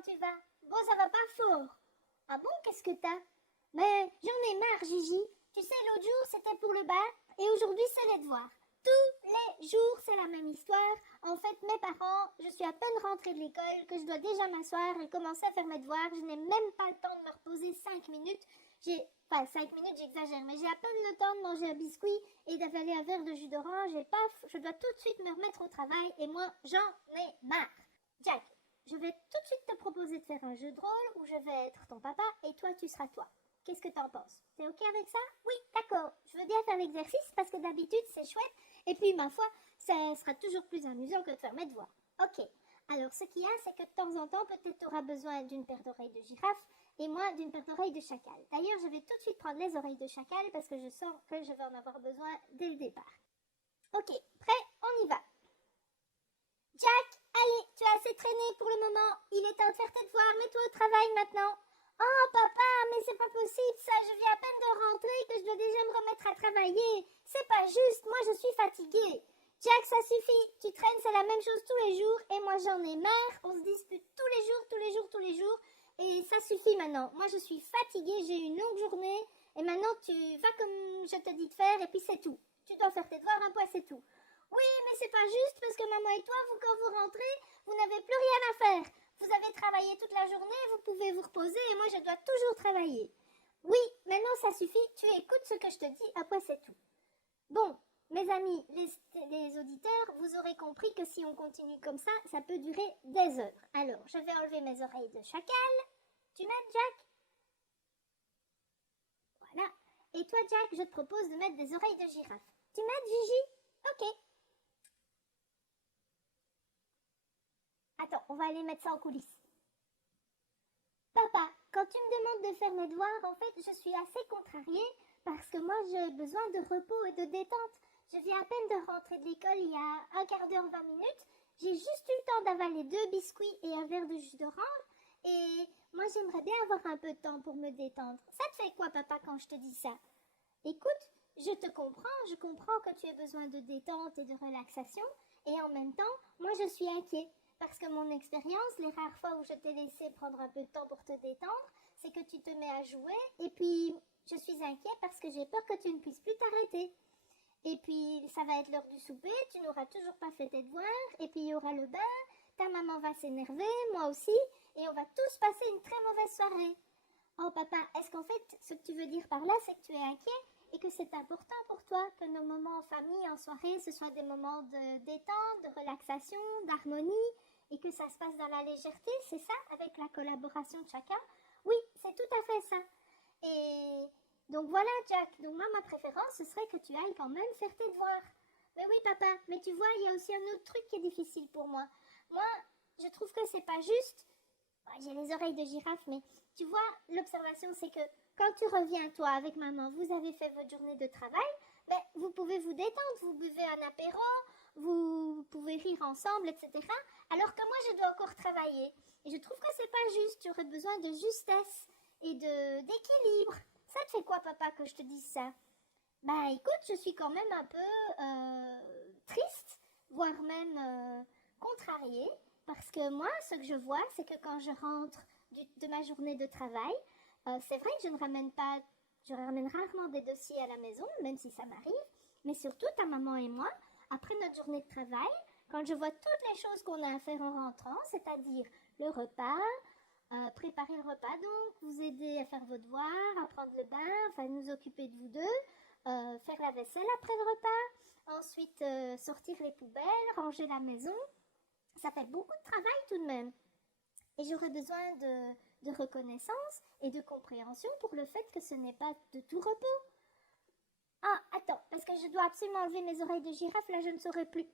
comment tu vas? Bon, ça va pas fort. Ah bon, qu'est-ce que t'as? Mais j'en ai marre, Gigi. Tu sais, l'autre jour, c'était pour le bar, et aujourd'hui, c'est les devoirs. Tous les jours, c'est la même histoire. En fait, mes parents, je suis à peine rentrée de l'école, que je dois déjà m'asseoir et commencer à faire mes devoirs. Je n'ai même pas le temps de me reposer 5 minutes. Enfin, 5 minutes, j'exagère, mais j'ai à peine le temps de manger un biscuit et d'avaler un verre de jus d'orange, et paf, je dois tout de suite me remettre au travail, et moi, j'en ai marre. Jack, je vais tout de suite te proposer de faire un jeu de rôle où je vais être ton papa et toi, tu seras toi. Qu'est-ce que t'en penses? T'es ok avec ça? Oui, d'accord. Je veux bien faire l'exercice parce que d'habitude, c'est chouette. Et puis, ma foi, ça sera toujours plus amusant que de faire mes devoirs. Ok. Alors, ce qu'il y a, c'est que de temps en temps, peut-être tu auras besoin d'une paire d'oreilles de girafe et moi d'une paire d'oreilles de chacal. D'ailleurs, je vais tout de suite prendre les oreilles de chacal parce que je sens que je vais en avoir besoin dès le départ. Ok, prêt? On y va. Jack, allez, tu as assez traîné pour le moment. Il est temps de faire tes devoirs. Mets-toi au travail maintenant. Oh, papa, mais c'est pas possible ça. Je viens à peine de rentrer que je dois déjà me remettre à travailler. C'est pas juste. Moi, je suis fatiguée. Jack, ça suffit. Tu traînes, c'est la même chose tous les jours. Et moi, j'en ai marre. On se dispute tous les jours, tous les jours, tous les jours. Et ça suffit maintenant. Moi, je suis fatiguée. J'ai eu une longue journée. Et maintenant, tu vas comme je te dis de faire. Et puis, c'est tout. Tu dois faire tes devoirs, un point, c'est tout. Oui, mais c'est pas juste parce que maman et toi, quand vous rentrez, vous n'avez plus rien à faire. Vous avez travaillé toute la journée, vous pouvez vous reposer et moi, je dois toujours travailler. Oui, maintenant, ça suffit. Tu écoutes ce que je te dis, après, c'est tout. Bon, mes amis, les auditeurs, vous aurez compris que si on continue comme ça peut durer des heures. Alors, je vais enlever mes oreilles de chacal. Tu m'aides, Jack? Voilà. Et toi, Jack, je te propose de mettre des oreilles de girafe. Tu m'aides, Gigi? Ok. Attends, on va aller mettre ça en coulisses. Papa, quand tu me demandes de faire mes devoirs, en fait, je suis assez contrariée parce que moi, j'ai besoin de repos et de détente. Je viens à peine de rentrer de l'école il y a un quart d'heure, 20 minutes. J'ai juste eu le temps d'avaler 2 biscuits et un verre de jus d'orange. Et moi, j'aimerais bien avoir un peu de temps pour me détendre. Ça te fait quoi, papa, quand je te dis ça? Écoute, je te comprends, je comprends que tu aies besoin de détente et de relaxation. Et en même temps, moi, je suis inquiet. Parce que mon expérience, les rares fois où je t'ai laissé prendre un peu de temps pour te détendre, c'est que tu te mets à jouer et puis je suis inquiète parce que j'ai peur que tu ne puisses plus t'arrêter. Et puis ça va être l'heure du souper, tu n'auras toujours pas fait tes devoirs et puis il y aura le bain, ta maman va s'énerver, moi aussi, et on va tous passer une très mauvaise soirée. Oh papa, est-ce qu'en fait ce que tu veux dire par là, c'est que tu es inquiet et que c'est important pour toi que nos moments en famille, en soirée, ce soient des moments de détente, de relaxation, d'harmonie et que ça se passe dans la légèreté, c'est ça, avec la collaboration de chacun? Oui, c'est tout à fait ça. Et donc voilà, Jack. Donc moi, ma préférence, ce serait que tu ailles quand même faire tes devoirs. Mais oui, papa. Mais tu vois, il y a aussi un autre truc qui est difficile pour moi. Moi, je trouve que c'est pas juste. J'ai les oreilles de girafe, mais tu vois, l'observation, c'est que quand tu reviens, toi, avec maman, vous avez fait votre journée de travail, ben, vous pouvez vous détendre, vous buvez un apéro, vous pouvez rire ensemble, etc. Alors que moi, je dois encore travailler. Et je trouve que c'est pas juste. Tu aurais besoin de justesse et d'équilibre. Ça te fait quoi, papa, que je te dise ça? Bah, écoute, je suis quand même un peu triste, voire même contrariée, parce que moi, ce que je vois, c'est que quand je rentre de ma journée de travail, c'est vrai que je ramène rarement des dossiers à la maison, même si ça m'arrive, mais surtout ta maman et moi, après notre journée de travail, quand je vois toutes les choses qu'on a à faire en rentrant, c'est-à-dire le repas, préparer le repas donc, vous aider à faire vos devoirs, à prendre le bain, enfin nous occuper de vous deux, faire la vaisselle après le repas, ensuite sortir les poubelles, ranger la maison. Ça fait beaucoup de travail tout de même. Et j'aurais besoin de reconnaissance et de compréhension pour le fait que ce n'est pas de tout repos. Ah, attends, parce que je dois absolument enlever mes oreilles de girafe, là je ne saurais plus.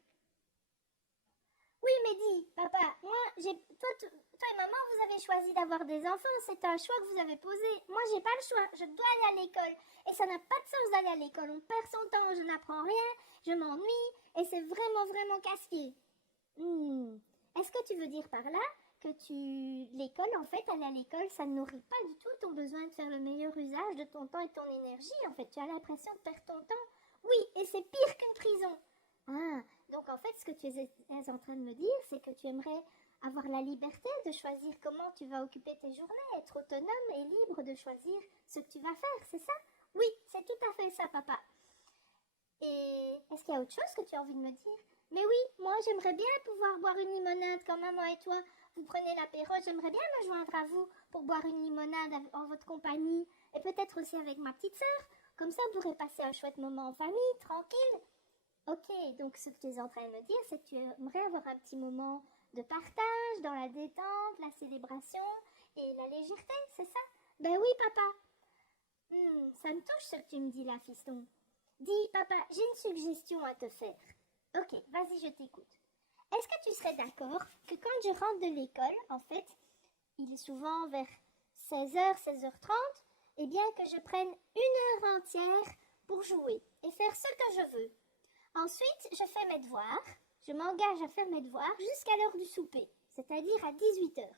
Oui, mais dis, papa, toi et maman, vous avez choisi d'avoir des enfants, c'est un choix que vous avez posé. Moi, j'ai pas le choix, je dois aller à l'école. Et ça n'a pas de sens d'aller à l'école, on perd son temps, je n'apprends rien, je m'ennuie, et c'est vraiment, vraiment casse-pied. Est-ce que tu veux dire par là que l'école, en fait, aller à l'école, ça ne nourrit pas du tout ton besoin de faire le meilleur usage de ton temps et de ton énergie? En fait, tu as l'impression de perdre ton temps. Oui, et c'est pire qu'une prison. Ah, donc en fait, ce que tu es en train de me dire, c'est que tu aimerais avoir la liberté de choisir comment tu vas occuper tes journées, être autonome et libre de choisir ce que tu vas faire, c'est ça? Oui, c'est tout à fait ça, papa. Et est-ce qu'il y a autre chose que tu as envie de me dire? Mais oui, moi j'aimerais bien pouvoir boire une limonade comme maman et toi. Vous prenez l'apéro, j'aimerais bien me joindre à vous pour boire une limonade en votre compagnie et peut-être aussi avec ma petite sœur. Comme ça, on pourrait passer un chouette moment en famille, tranquille. Ok, donc ce que tu es en train de me dire, c'est que tu aimerais avoir un petit moment de partage, dans la détente, la célébration et la légèreté, c'est ça? Ben oui, papa. Ça me touche ce que tu me dis là, fiston. Dis, papa, j'ai une suggestion à te faire. Ok, vas-y, je t'écoute. Est-ce que tu serais d'accord que quand je rentre de l'école, en fait, il est souvent vers 16h, 16h30, eh bien que je prenne une heure entière pour jouer et faire ce que je veux. Ensuite, je fais mes devoirs. Je m'engage à faire mes devoirs jusqu'à l'heure du souper, c'est-à-dire à 18h.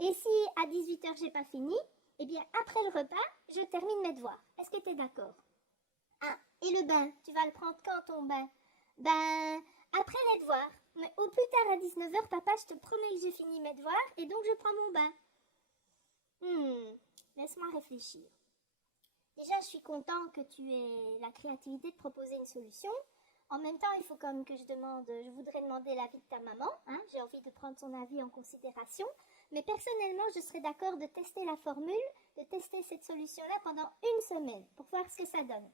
Et si à 18h j'ai pas fini, eh bien après le repas, je termine mes devoirs. Est-ce que tu es d'accord? Ah, et le bain, tu vas le prendre quand ton bain? Ben, après les devoirs. Mais au plus tard à 19h, papa, je te promets que j'ai fini mes devoirs et donc je prends mon bain. Laisse-moi réfléchir. Déjà, je suis content que tu aies la créativité de proposer une solution. En même temps, il faut quand même que je voudrais demander l'avis de ta maman. Hein, j'ai envie de prendre son avis en considération. Mais personnellement, je serais d'accord de tester la formule, de tester cette solution-là pendant une semaine pour voir ce que ça donne.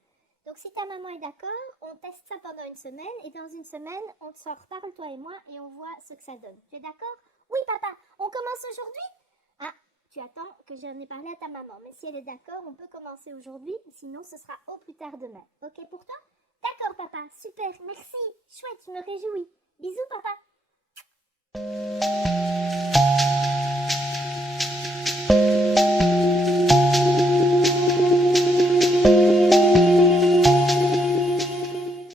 Donc, si ta maman est d'accord, on teste ça pendant une semaine et dans une semaine, on s'en reparle, toi et moi, et on voit ce que ça donne. Tu es d'accord? Oui, papa, on commence aujourd'hui? Ah, tu attends que j'en ai parlé à ta maman, mais si elle est d'accord, on peut commencer aujourd'hui, sinon ce sera au plus tard demain. Ok pour toi? D'accord, papa, super, merci, chouette, je me réjouis. Bisous, papa.